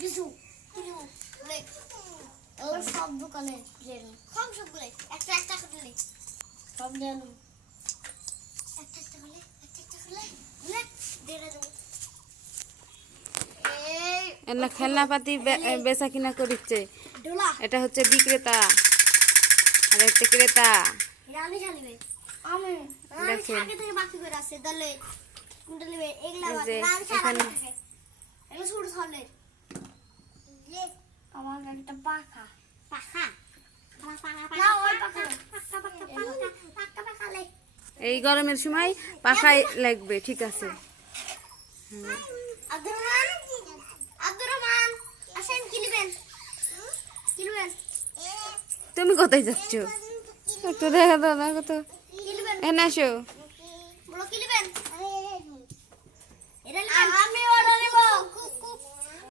বিজু লেখ ওর সব দোকানে দেন সব বলে একটা একটা করে সব দেন একটা করে লেখ দেরা দাও এনা খেলনাপাতি বেচা কিনা করছে। এটা হচ্ছে বিক্রেতা আর একটা ক্রেতা। রানী খালিবে আমি আগে থেকে বাকি করে আছে দলে কোনটা নেবে এগুলা বাকি রানী খালি থাকে এগুলো ছোট ধরনের লে আমার একটা পাখা পাখা আমার পাখা না ওই পাখা পাখা লে এই গরমের সময় পাখাই লাগবে। ঠিক আছে। আব্দুর রহমান আসেন কি নেবেন তুমি কোথায় যাচ্ছ? একটু দেখা দাও, দেখো তো। কি নেবেন এনে আসো।